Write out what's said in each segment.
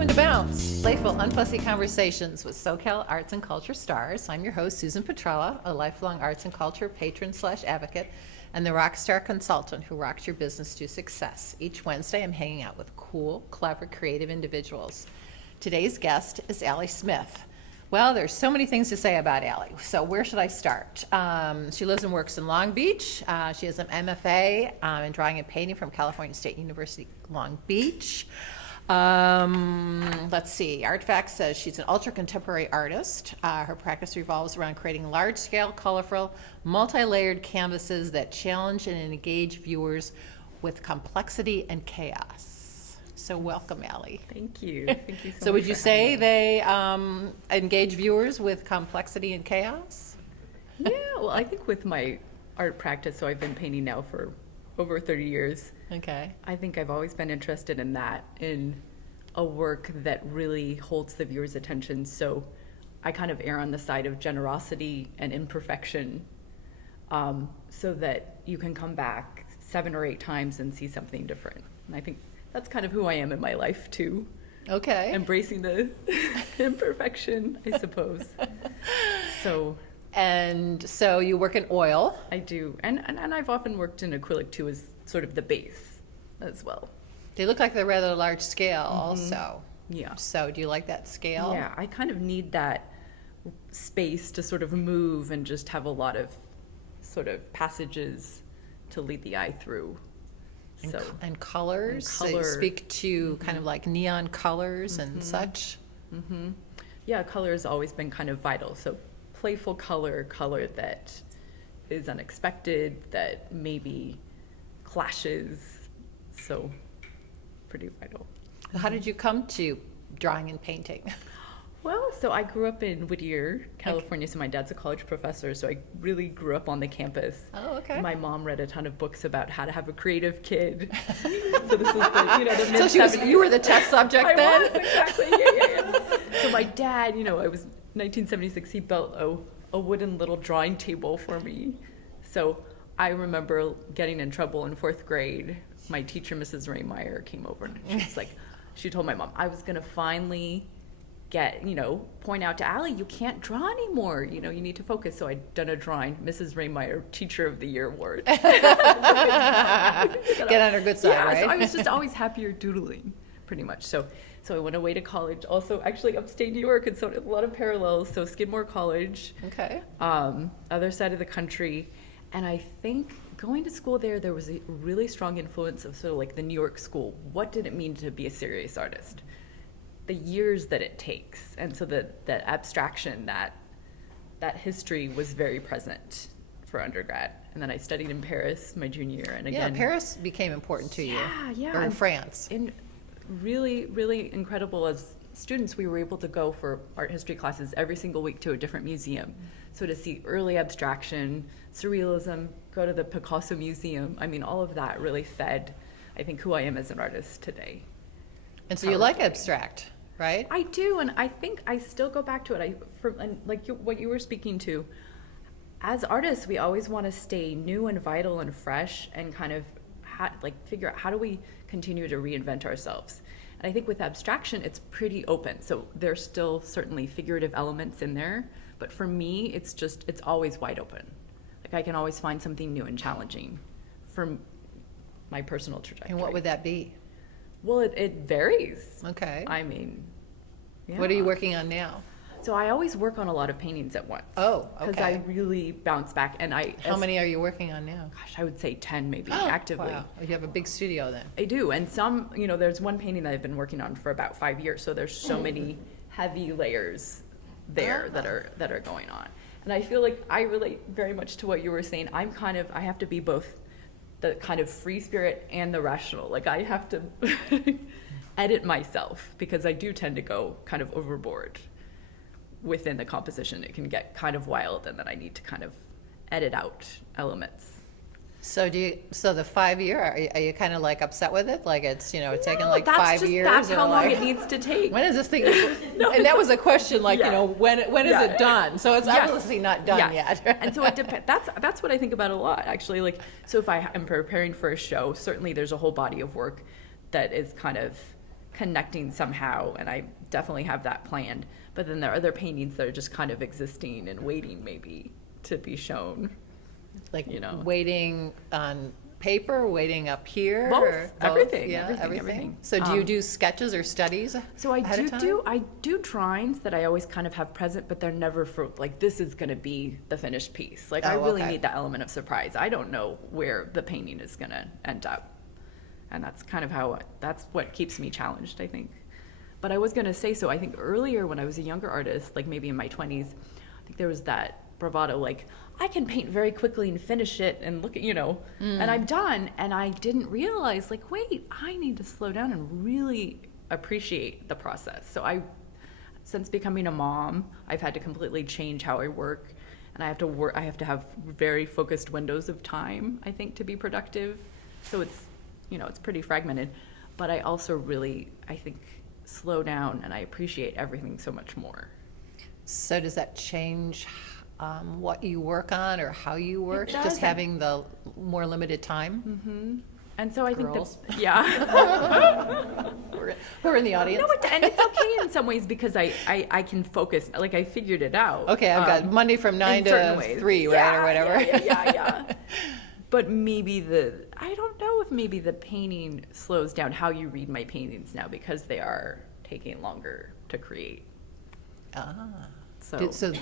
Welcome to Bounce, playful, unfussy conversations with SoCal arts and culture stars. I'm your host, Susan Petrella, a lifelong arts and culture patron / advocate, and the rock star consultant who rocks your business to success. Each Wednesday, I'm hanging out with cool, clever, creative individuals. Today's guest is Allie Smith. Well, there's so many things to say about Allie, so where should I start? She lives and works in Long Beach. She has an MFA in drawing and painting from California State University, Long Beach. Let's see, ArtFacts says she's an ultra-contemporary artist. Her practice revolves around creating large-scale, colorful, multi-layered canvases that challenge and engage viewers with complexity and chaos. So welcome, Allie. Thank you. Thank you so much. So would you say they engage viewers with complexity and chaos? Yeah, well, I think with my art practice, so I've been painting now for over 30 years. Okay. I think I've always been interested in that, in a work that really holds the viewer's attention. So I kind of err on the side of generosity and imperfection, so that you can come back 7 or 8 times and see something different. And I think that's kind of who I am in my life too. Okay. Embracing the imperfection, I suppose. And so you work in oil. I do, and I've often worked in acrylic too as sort of the base as well. They look like they're rather large scale also. Yeah. So do you like that scale? Yeah, I kind of need that space to sort of move and just have a lot of sort of passages to lead the eye through. And colors. So you speak to kind of like neon colors and such. Yeah, color has always been kind of vital. So playful color that is unexpected, that maybe clashes. So pretty vital. How did you come to drawing and painting? Well, so I grew up in Whittier, California. So my dad's a college professor, so I really grew up on the campus. Oh, okay. My mom read a ton of books about how to have a creative kid. So this is the mid-70s. You were the test subject then? I was, exactly. Yeah. So my dad, I was 1976. He built a wooden little drawing table for me. So I remember getting in trouble in 4th grade. My teacher, Mrs. Raymeyer, came over and she told my mom I was gonna finally point out to Allie, you can't draw anymore. You need to focus. So I'd done a drawing, Mrs. Raymeyer, Teacher of the Year award. Get on her good side, yeah, right? So I was just always happier doodling, pretty much. So I went away to college, also actually upstate New York, and so a lot of parallels. So Skidmore College, okay, other side of the country, and I think going to school there was a really strong influence of sort of like the New York school. What did it mean to be a serious artist? The years that it takes, and so that abstraction, that history was very present for undergrad. And then I studied in Paris my junior year, and again, Paris became important to you. Yeah, or in France. In really, really incredible. As students, we were able to go for art history classes every single week to a different museum. So to see early abstraction, surrealism, go to the Picasso Museum. I mean, all of that really fed, I think, who I am as an artist today. And so you like abstract, right? I do, and I think I still go back to it. What you were speaking to, as artists, we always want to stay new and vital and fresh, and kind of figure out how do we continue to reinvent ourselves. And I think with abstraction, it's pretty open. So there's still certainly figurative elements in there, but for me, it's always wide open. Like I can always find something new and challenging from my personal trajectory. And what would that be? Well, it varies. Okay. I mean, yeah. What are you working on now? So I always work on a lot of paintings at once. Oh, okay. Because I really bounce back, and How many are you working on now? Gosh, I would say 10 maybe, actively. Wow. You have a big studio then. I do, and some, there's one painting that I've been working on for about 5 years, so there's so many heavy layers there that are going on. And I feel like I relate very much to what you were saying. I have to be both the kind of free spirit and the rational. Like I have to edit myself, because I do tend to go kind of overboard within the composition. It can get kind of wild, and then I need to kind of edit out elements. So the 5 year, are you kind of like upset with it? Like it's, taking like that's 5 years? That's how long like, it needs to take. When is this thing? And that was a question, like, when is it done? So it's obviously not done yet. And so it depends. That's what I think about a lot, actually. Like, so if I am preparing for a show, certainly there's a whole body of work that is kind of connecting somehow, and I definitely have that planned. But then there are other paintings that are just kind of existing and waiting maybe to be shown. Like, you know, waiting on paper, waiting up here? Both. Or Everything, Yeah, everything. So do you do sketches or studies So ahead of time? I do drawings that I always kind of have present, but they're never for like, this is going to be the finished piece. Like, I Oh, really okay. need that element of surprise. I don't know where the painting is going to end up, and that's kind of that's what keeps me challenged, I think. But I was going to say, so I think earlier when I was a younger artist, like maybe in my 20s, I think there was that bravado, like, I can paint very quickly and finish it and look at, and I'm done. And I didn't realize, like, wait, I need to slow down and really appreciate the process. So since becoming a mom, I've had to completely change how I work. And I have to have very focused windows of time, I think, to be productive. So it's, it's pretty fragmented. But I also really, I think, slow down and I appreciate everything so much more. So does that change what you work on or how you work? It does. Just having the more limited time? Mm-hmm. And so I Girls. think yeah. Who are in the audience? No, and it's okay in some ways because I can focus. Like, I figured it out. Okay, I've got Monday from 9 in certain to ways. 3, right, or whatever. Yeah. But maybe I don't know if maybe the painting slows down how you read my paintings now because they are taking longer to create. So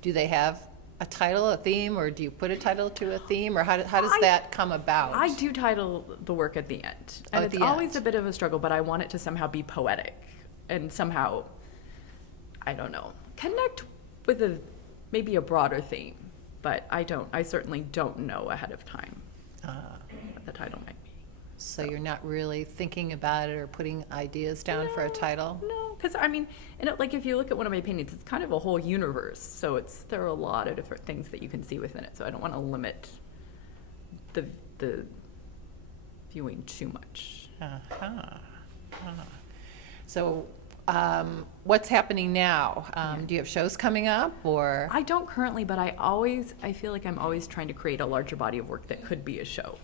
do they have a title, a theme, or do you put a title to a theme, or how does that come about? I do title the work at the end. And At it's the always end. a bit of a struggle, but I want it to somehow be poetic and somehow, I don't know, connect with maybe a broader theme. But I certainly don't know ahead of time what the title might be. So you're not really thinking about it or putting ideas down for a title? No, because I mean, like if you look at one of my paintings, it's kind of a whole universe. So there are a lot of different things that you can see within it. So I don't want to limit the viewing too much. So what's happening now? Do you have shows coming up, or? I don't currently, but I feel like I'm always trying to create a larger body of work that could be a show.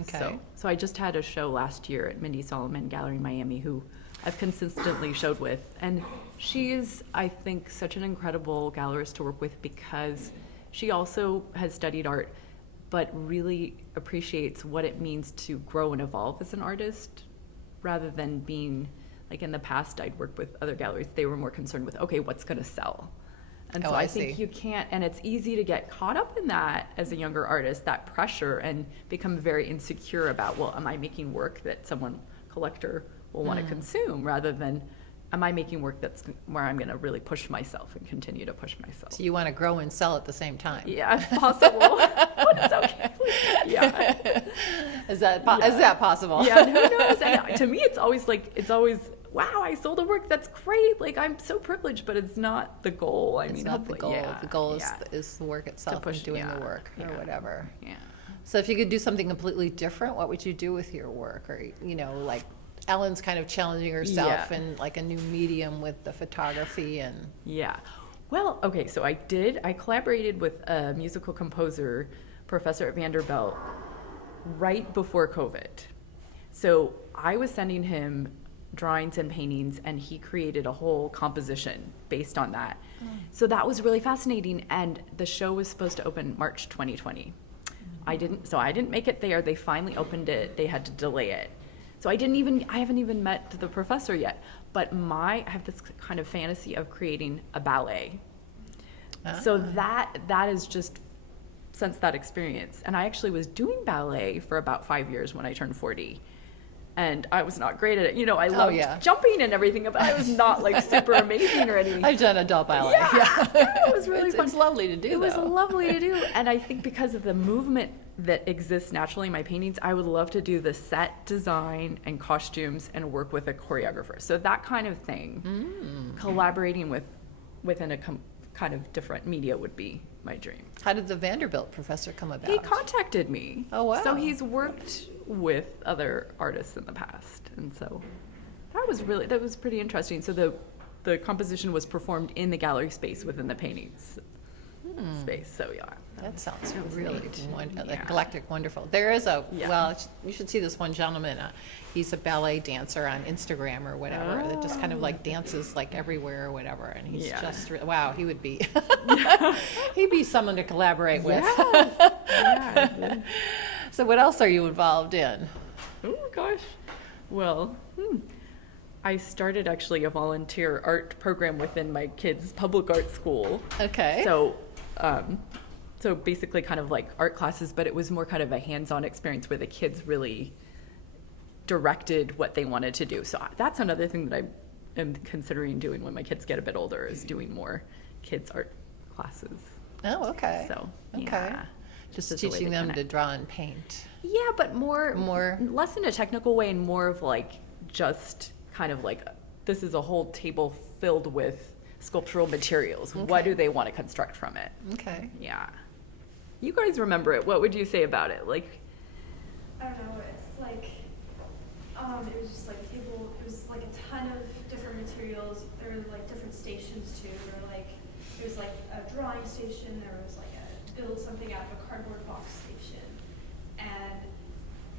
Okay. So I just had a show last year at Mindy Solomon Gallery in Miami, who I've consistently showed with. And she is, I think, such an incredible gallerist to work with because she also has studied art, but really appreciates what it means to grow and evolve as an artist rather than being, like in the past I'd worked with other galleries, they were more concerned with, okay, what's going to sell? And so I think see. you can't, and it's easy to get caught up in that as a younger artist, that pressure, and become very insecure about, well, am I making work that collector will want to consume, rather than, am I making work where I'm going to really push myself and continue to push myself? So you want to grow and sell at the same time? Yeah, if possible. But it's okay. Yeah. Is that possible? Yeah, who knows? And to me, it's always, wow, I sold a work. That's great. Like, I'm so privileged, but it's not the goal. It's not the goal. Yeah, the goal is the work itself, push, and doing the work or yeah, whatever. Yeah. So if you could do something completely different, what would you do with your work? Or, like Ellen's kind of challenging herself in like a new medium with the photography and. Yeah. Well, okay, so I collaborated with a musical composer, professor at Vanderbilt, right before COVID. So I was sending him drawings and paintings, and he created a whole composition based on that. So that was really fascinating, and the show was supposed to open March 2020. I didn't make it there. They finally opened it. They had to delay it. So I haven't even met the professor yet, but I have this kind of fantasy of creating a ballet. So that is just since that experience. And I actually was doing ballet for about 5 years when I turned 40. And I was not great at it. I loved jumping and everything, but I was not like super amazing or anything. I've done adult ballet. Yeah. It was really fun. It's lovely to do. It was lovely to do. And I think because of the movement that exists naturally in my paintings, I would love to do the set design and costumes and work with a choreographer. So that kind of thing, collaborating within a kind of different media would be my dream. How did the Vanderbilt professor come about? He contacted me. Oh, wow. So he's worked with other artists in the past. And so that was pretty interesting. So the composition was performed in the gallery space within the paintings. space. So yeah. That sounds That was really neat. the Yeah. eclectic, wonderful. There is Yeah. well, you should see this one gentleman. He's a ballet dancer on Instagram or whatever that just kind of like dances like everywhere or whatever. And he's Yeah. just, wow, he would be, he'd be someone to collaborate with. Yes. Yeah. So what else are you involved in? Oh gosh. Well, I started actually a volunteer art program within my kids' public art school. Okay. So basically kind of like art classes, but it was more kind of a hands-on experience where the kids really directed what they wanted to do. So that's another thing that I am considering doing when my kids get a bit older, is doing more kids art classes. Oh, okay. So, okay. yeah. Just as a way teaching them to connect. draw and paint. Yeah, but More- less in a technical way and more of like just kind of like, this is a whole table filled with sculptural materials. What Okay. do they want to construct from it? Okay. Yeah. You guys remember it. What would you say about it? Like, I don't know, it's like, it was just like a table, it was like a ton of different materials, there were like different stations too, there were like, there was like a drawing station, there was like a build something out of a cardboard box station, and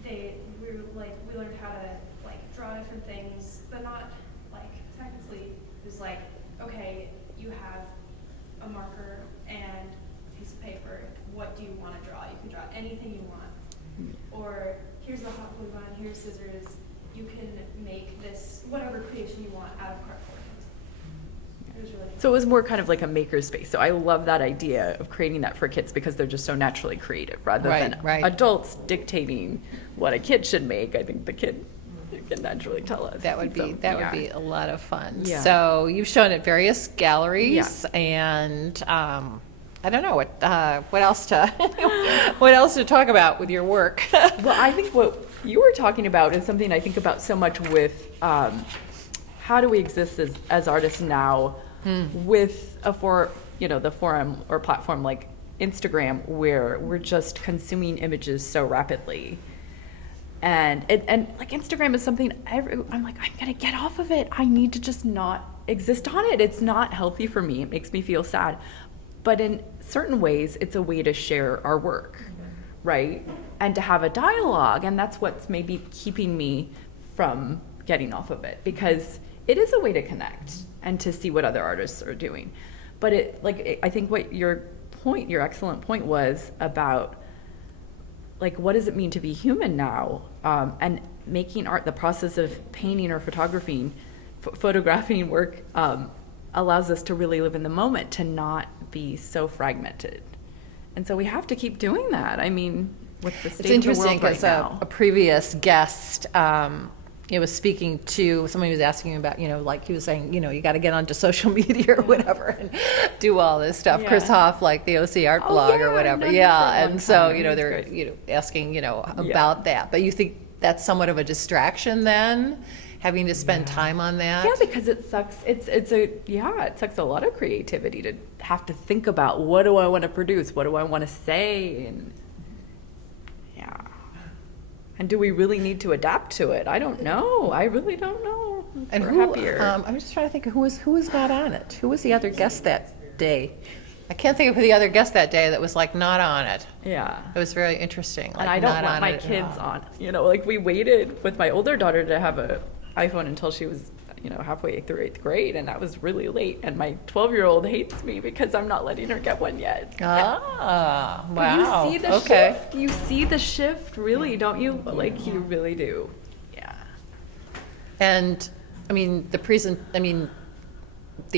we learned how to like draw different things, but not like technically, it was like, okay, you have a marker and a piece of paper, what do you want to draw? You can draw anything you want. Or here's the hot glue gun, here's scissors, you can make this, whatever creation you want out of cardboard. It was really fun. so it was more kind of like a maker space. So I love that idea of creating that for kids because they're just so naturally creative rather Right, than right. adults dictating what a kid should make. I think the kid can naturally tell us. That would be So, that yeah. would be a lot of fun. Yeah. So you've shown at various galleries, and I don't know what else to what else to talk about with your work. Well, I think what you were talking about is something I think about so much with how do we exist as artists now with the forum or platform like Instagram, where we're just consuming images so rapidly. And like Instagram is something I'm like, I'm gonna get off of it. I need to just not exist on it. It's not healthy for me. It makes me feel sad. But in certain ways, it's a way to share our work, right? And to have a dialogue. And that's what's maybe keeping me from getting off of it, because it is a way to connect and to see what other artists are doing. But I think what your excellent point was about, like, what does it mean to be human now? And making art, the process of painting or photographing work allows us to really live in the moment, to not be so fragmented. And so we have to keep doing that. I mean, with the state It's interesting of the world because right now. a previous guest was speaking to somebody who was asking about, like he was saying, you got to get onto social media or whatever and do all this stuff. Yeah. Chris Hoff, like the OC Art Oh, blog yeah, or I've whatever. known him for a Yeah, long and so time. He's they're great. asking about that. But you think that's somewhat of a distraction then, having to spend time on that? Yeah, because it sucks. It sucks a lot of creativity to have to think about, what do I want to produce? What do I want to say? And yeah. And do we really need to adapt to it? I don't know. I really don't know. And We're who? happier. I'm just trying to think of who was not on it. Who was the other guest that day? I can't think of who the other guest that day that was like not on it. Yeah. It was very interesting. Like, And I don't not want on my it at kids all. on. Like, we waited with my older daughter to have a iPhone until she was, halfway through 8th grade, and that was really late. And my 12-year-old hates me because I'm not letting her get one yet. Ah, But wow. you see the okay. shift. You see the shift, really, don't you? Like, you really do. Yeah. And I mean, the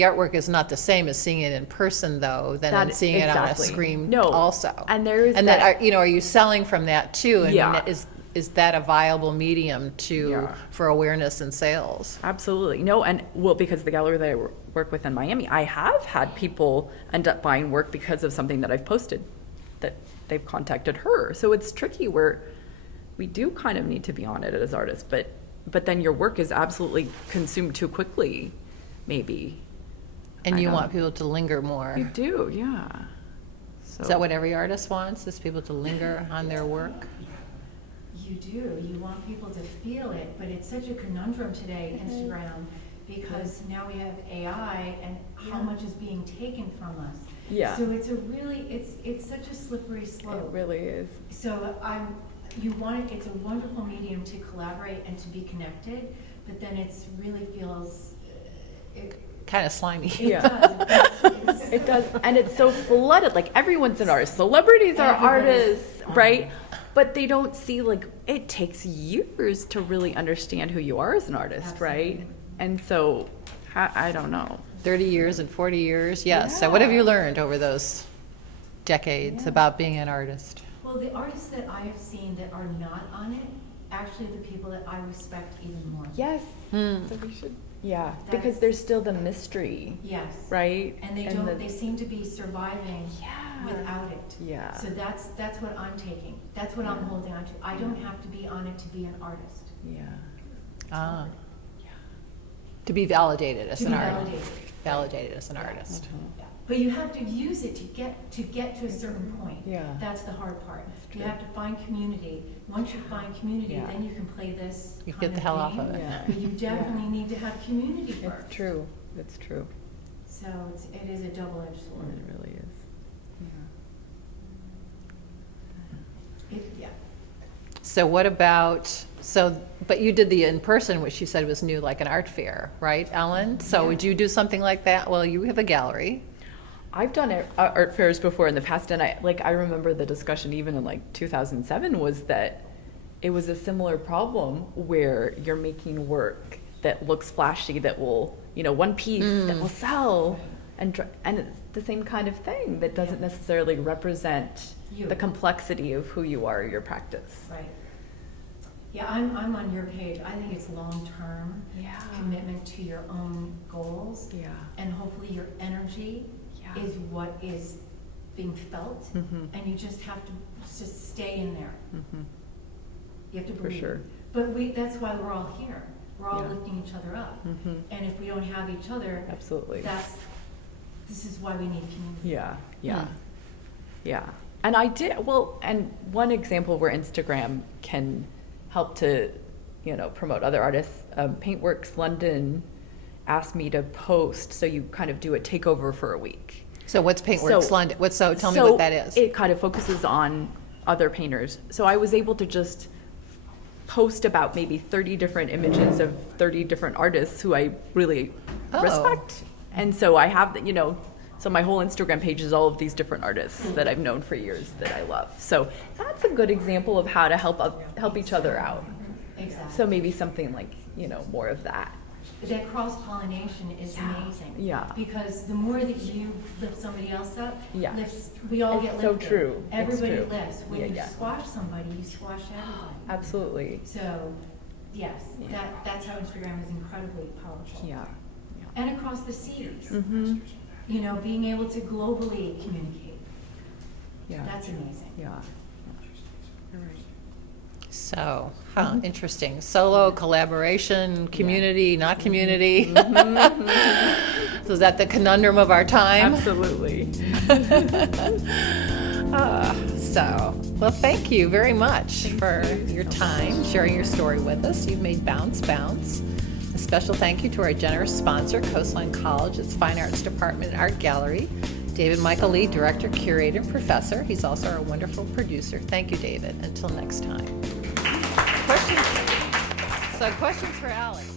artwork is not the same as seeing it in person, though, than seeing it on a exactly. screen. No. Also, And there is and that- then are you selling from that too? And Yeah. is that a viable medium Yeah. for awareness and sales? Absolutely. No, and because the gallery that I work with in Miami, I have had people end up buying work because of something that I've posted, that they've contacted her. So it's tricky where we do kind of need to be on it as artists, but then your work is absolutely consumed too quickly, maybe. And I you know. want people to linger more. You do, yeah. So Is that what every artist wants? Is people to linger on their work? You do. You want people to feel it, but it's such a conundrum today, Instagram, because now we have AI and how much is being taken from us. Yeah. So it's a really, it's such a slippery It slope. really is. So it's a wonderful medium to collaborate and to be connected, but then it's really feels, it Kind of slimy. Yeah. does. It does, and it's so flooded. Like everyone's an artist. Celebrities are Everybody's- artists, right? But they don't see like it takes years to really understand who you are as an artist, right? Absolutely. And so, I don't know. 30 years and 40 years, yes. So what have you learned over those decades Yeah. about being an artist? Well, the artists that I have seen that are not on it, actually the people that I respect even more. Yes. Hmm. So we should. Yeah, That's- because there's still the mystery, Yes. right? And they seem to be surviving Yeah. without it. Yeah. So that's what I'm taking. That's what I'm Yeah. holding on to. I don't have to be on it to be an artist. Yeah. Ah. To be validated as To an be artist. validated. Validated as an artist. Yeah. But you have to use it to get to a certain point. Yeah. That's the hard part. You true. have to find community. Once you find community, Yeah. then you can play this You kind get the hell off game. of it. Yeah. But you definitely need to have community first. It's true. It's true. So it is a double-edged It sword. really is. Yeah. So what about, but you did the in-person, which you said was new, like an art fair, right, Ellen? So Yeah. would you do something like that? Well, you have a gallery. I've done art fairs before in the past, and I remember the discussion even in like 2007 was that it was a similar problem where you're making work that looks flashy, that will, one piece that will sell, and it's the same kind of thing that doesn't necessarily represent You. the complexity of who you are, your practice. Right. Yeah, I'm on your page. I think it's long-term Yeah. commitment to your own goals. Yeah. And hopefully your energy Yeah. is what is being felt. Mhm. And you just have to just stay in there. Mhm. You have to For believe. sure. But that's why we're all here. We're all Yeah. lifting each other up. Mhm. And if we don't have each other, Absolutely. this is why we need community. Yeah, yeah, Hmm. yeah. And and one example where Instagram can help to, promote other artists, Paintworks London asked me to post, so you kind of do a takeover for a week. So what's Paintworks So- London? Tell me what that is. It kind of focuses on other painters. So I was able to just post about maybe 30 different images of 30 different artists who I really Oh. respect. And so I have, so my whole Instagram page is all of these different artists that I've known for years that I love. So that's a good example of how to help each other out. Exactly. So maybe something like, more of that. That cross-pollination is amazing. Yeah. Because the more that you lift somebody else up, Yeah. we all It's get so lifted. true. It's Everybody true. lifts. When Yeah, you yeah. squash somebody, you squash everybody. Absolutely. So, yes, Yeah. that's how Instagram is incredibly powerful. Yeah. And across the seas, Mm-hmm. being able to globally communicate. Yeah. That's amazing. Yeah. So, interesting. Solo, collaboration, community, not community. Mm-hmm. So is that the conundrum of our time? Absolutely. Well, thank you very much for your time, sharing your story with us. You've made Bounce. A special thank you to our generous sponsor, Coastline College, its Fine Arts Department and Art Gallery. David Michael Lee, Director, Curator, and Professor. He's also our wonderful producer. Thank you, David. Until next time. Questions for Alex.